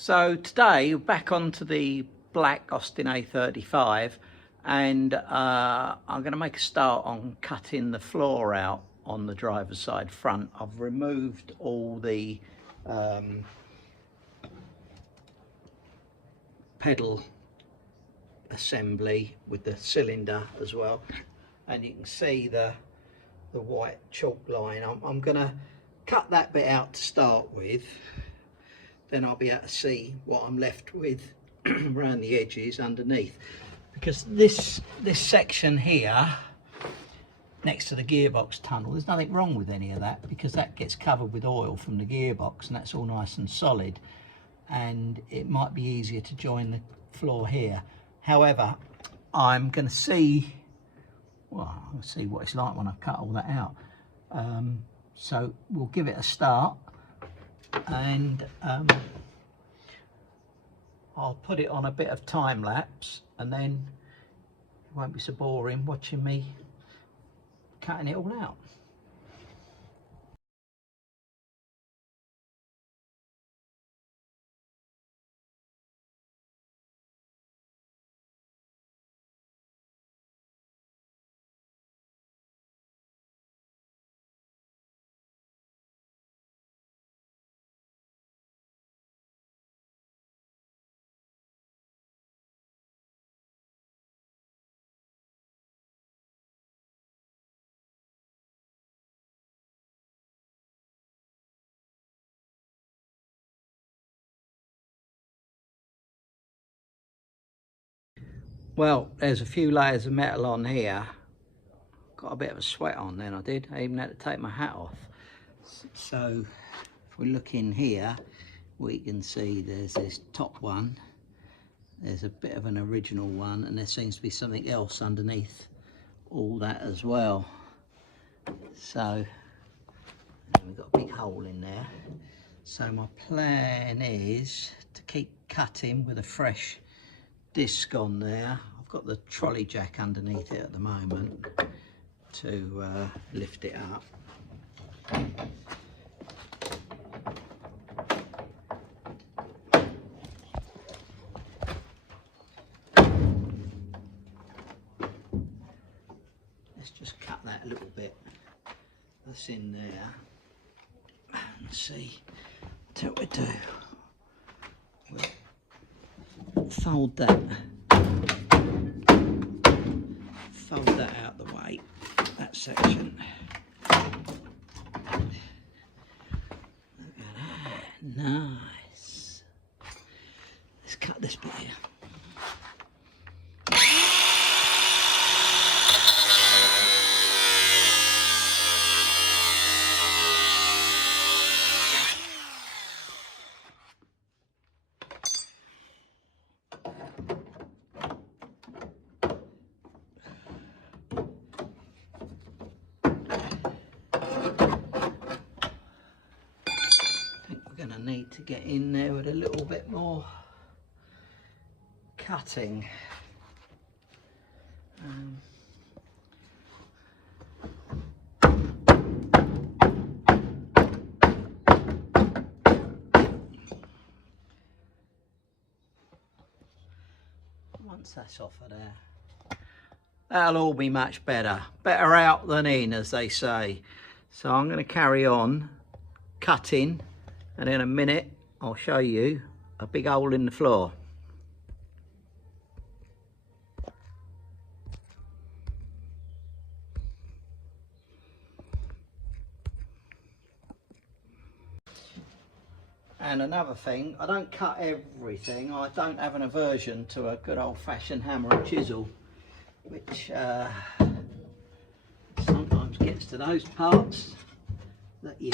So today we're back onto the black Austin A35 and I'm going to make a start on cutting the floor out on the driver's side front. I've removed all the pedal assembly with the cylinder as well, and you can see the white chalk line. I'm going to cut that bit out to start with, then I'll be able to see what I'm left with around the edges underneath, because this section here next to the gearbox tunnel, there's nothing wrong with any of that, because that gets covered with oil from the gearbox and that's all nice and solid, and it might be easier to join the floor here. However, I'm going to see, well, I'll see what it's like when I've cut all that out. So we'll give it a start, and I'll put it on a bit of time lapse, and then it won't be so boring watching me cutting it all out. Well, there's a few layers of metal on here. Got a bit of a sweat on then, I did. I even had to take my hat off. So if we look in here, we can see there's this top one. There's a bit of an original one, and there seems to be something else underneath all that as well. So we've got a big hole in there. So my plan is to keep cutting with a fresh disc on there. I've got the trolley jack underneath it at the moment to lift it up. Let's just cut that little bit that's in there and see what we do. We'll fold that out the way, that section. Look at that, nice. Let's cut this bit here. Going to need to get in there with a little bit more cutting. Once that's off of there, that'll all be much better. Better out than in, as they say. So I'm going to carry on cutting, and in a minute I'll show you a big hole in the floor. And another thing, I don't cut everything. I don't have an aversion to a good old-fashioned hammer and chisel, which sometimes gets to those parts that you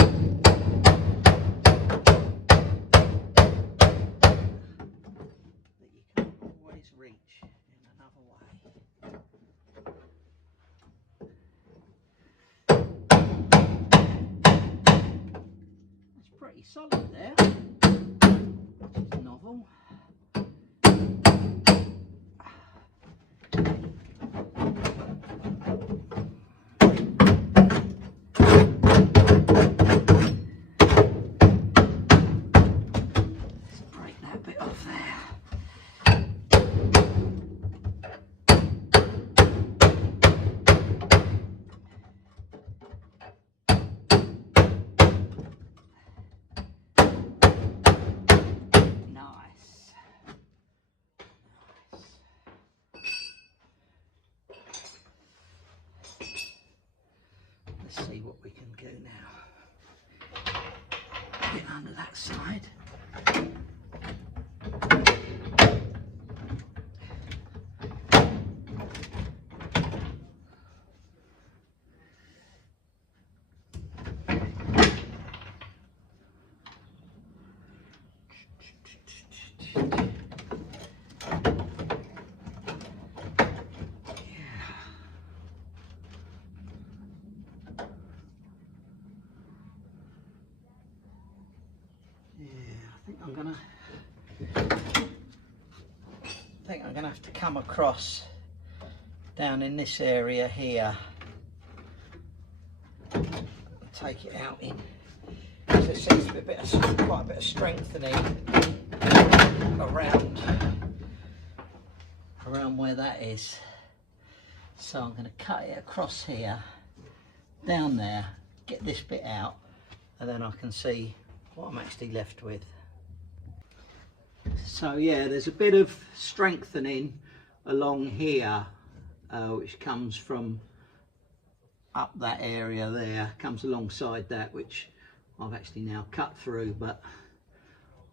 reach in another way. It's pretty solid there, which is novel. Let's break that that side. I think I'm gonna have to come across down in this area here and take it out in, because there seems to be quite a bit of strengthening around where that is. So I'm going to cut it across here, down there, get this bit out, and then I can see what I'm actually left with. So yeah, there's a bit of strengthening along here, which comes from up that area there, comes alongside that, which I've actually now cut through, but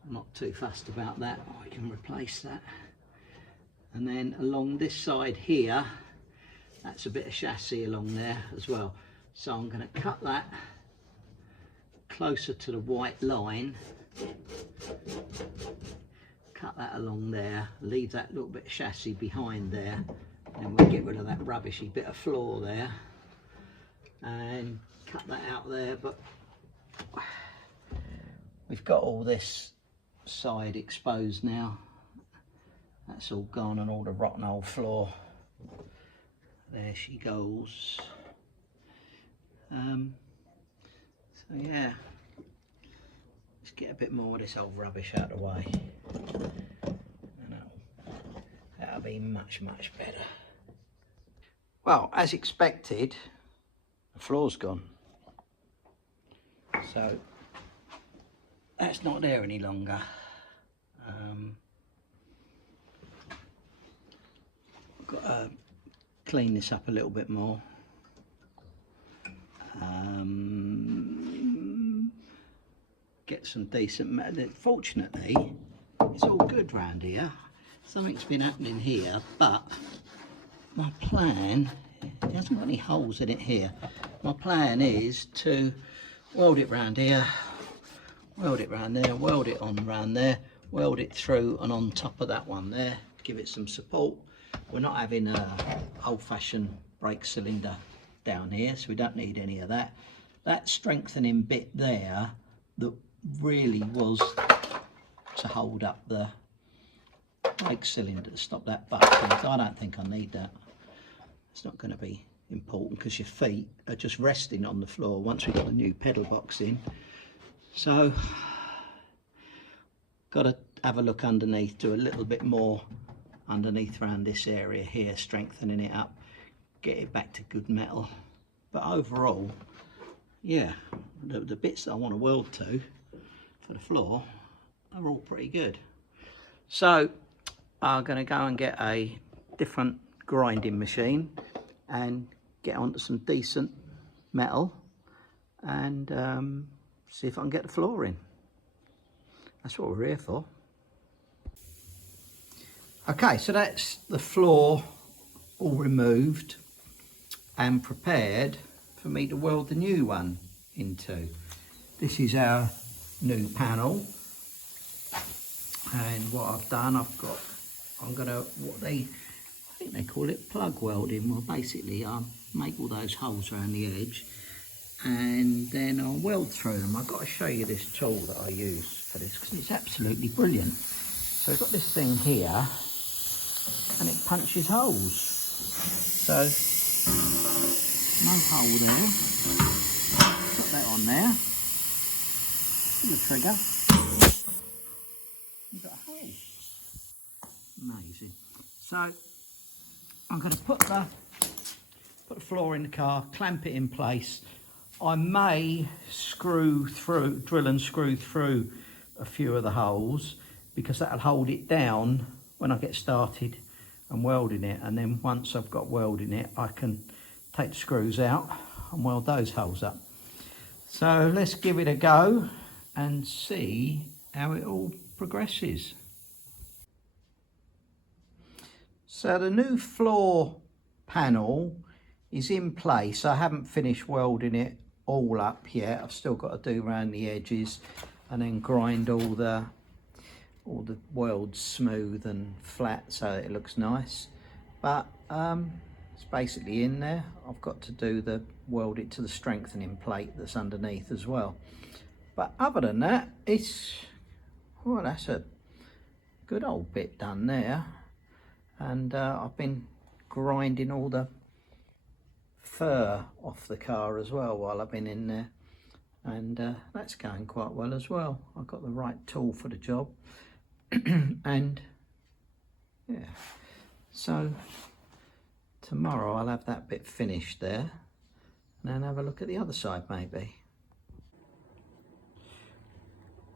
I'm not too fussed about that. I can replace that. And then along this side here, that's a bit of chassis along there as well. So I'm going to cut that closer to the white line, cut that along there, leave that little bit of chassis behind there, and we'll get rid of that rubbishy bit of floor there and cut that out there. But we've got all this side exposed now. That's all gone, and all the rotten old floor. There she goes. So yeah, let's get a bit more of this old rubbish out of the way, and that'll be much better. Well, as expected, the floor's gone, so that's not there any longer. I've got to clean this up a little bit more. Get some decent metal. Fortunately, it's all good round here. Something's been happening here, but my plan, it hasn't got any holes in it here. My plan is to weld it round here, weld it round there, weld it on round there, weld it through and on top of that one there, give it some support. We're not having a old-fashioned brake cylinder down here, so we don't need any of that. That strengthening bit there that really was to hold up the brake cylinder to stop that buckling. I don't think I need that. It's not going to be important because your feet are just resting on the floor once we've got the new pedal box in. So got to have a look underneath, do a little bit more underneath around this area here, strengthening it up, get it back to good metal. But overall, yeah, the bits that I want to weld to for the floor are all pretty good. So I'm going to go and get a different grinding machine and get onto some decent metal and see if I can get the floor in. That's what we're here for. Okay, so that's the floor all removed and prepared for me to weld the new one into. This is our new panel, and what I've done, I'm gonna, I think they call it plug welding. Well, basically I'll make all those holes around the edge and then I'll weld through them. I've got to show you this tool that I use for this because it's absolutely brilliant. So I've got this thing here and it punches holes. So no hole there. Put that on there. Pull the trigger. You've got a hole. Amazing. So I'm going to put the floor in the car, clamp it in place. I may drill and screw through a few of the holes because that'll hold it down when I get started and welding it, and then once I've got welding it I can take the screws out and weld those holes up. So let's give it a go and see how it all progresses. So the new floor panel is in place. I haven't finished welding it all up yet. I've still got to do around the edges and then grind all the welds smooth and flat so that it looks nice. But it's basically in there. I've got to do weld it to the strengthening plate that's underneath as well. But other than that, well, that's a good old bit done there. And I've been grinding all the fur off the car as well while I've been in there, and that's going quite well as well. I've got the right tool for the job. And yeah, so tomorrow I'll have that bit finished there and then have a look at the other side maybe.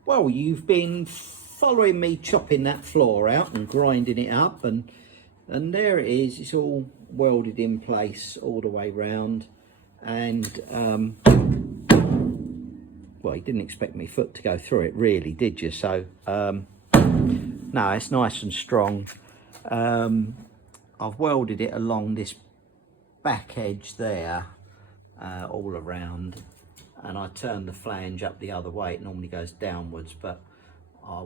Well, you've been following me chopping that floor out and grinding it up, and there it is. It's all welded in place all the way round, and well, you didn't expect my foot to go through it really, did you? So no, it's nice and strong. I've welded it along this back edge there, all around, and I turned the flange up the other way. It normally goes downwards, but I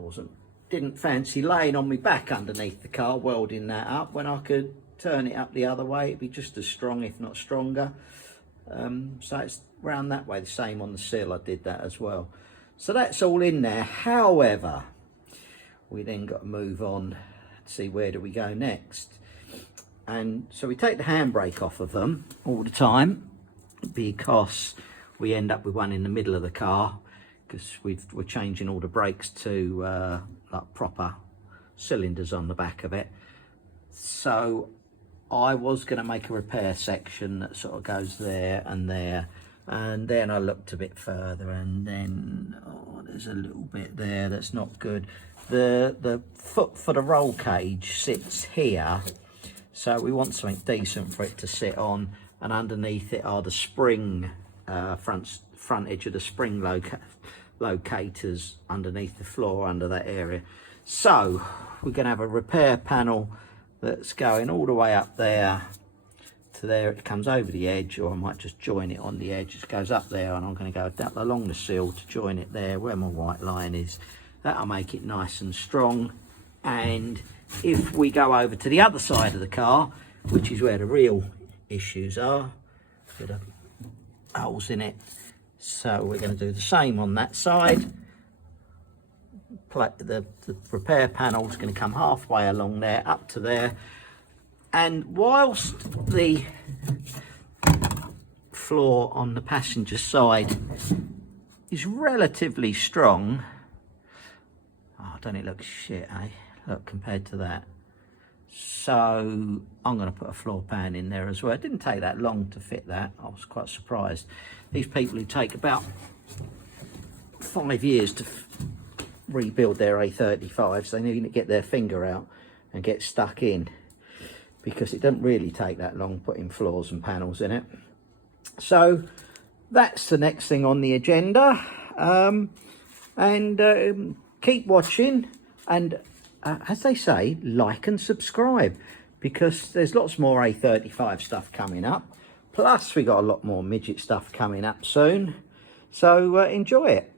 didn't fancy laying on my back underneath the car welding that up when I could turn it up the other way. It'd be just as strong, if not stronger. So it's round that way. The same on the sill, I did that as well. So that's all in there. However, we then got to move on to see where do we go next. And so we take the handbrake off of them all the time, because we end up with one in the middle of the car, because we're changing all the brakes to like proper cylinders on the back of it. So I was going to make a repair section that sort of goes there, and then I looked a bit further, and then there's a little bit there that's not good. The foot for the roll cage sits here, so we want something decent for it to sit on, and underneath it are the spring front edge of the spring locators underneath the floor under that area. So we're going to have a repair panel that's going all the way up there to there. It comes over the edge, or I might just join it on the edge. It goes up there, and I'm going to go down along the sill to join it there where my white line is. That'll make it nice and strong. And if we go over to the other side of the car, which is where the real issues are, bit of holes in it, so we're going to do the same on that side. The repair panel is going to come halfway along there up to there, and whilst the floor on the passenger side is relatively strong, don't it look shit, eh? Look, compared to that. So I'm going to put a floor pan in there as well. It didn't take that long to fit that. I was quite surprised. These people who take about 5 years to rebuild their A35s, they need to get their finger out and get stuck in, because it doesn't really take that long putting floors and panels in it. So that's the next thing on the agenda. Keep watching, and as they say, like and subscribe, because there's lots more A35 stuff coming up. Plus we got a lot more midget stuff coming up soon. So enjoy it.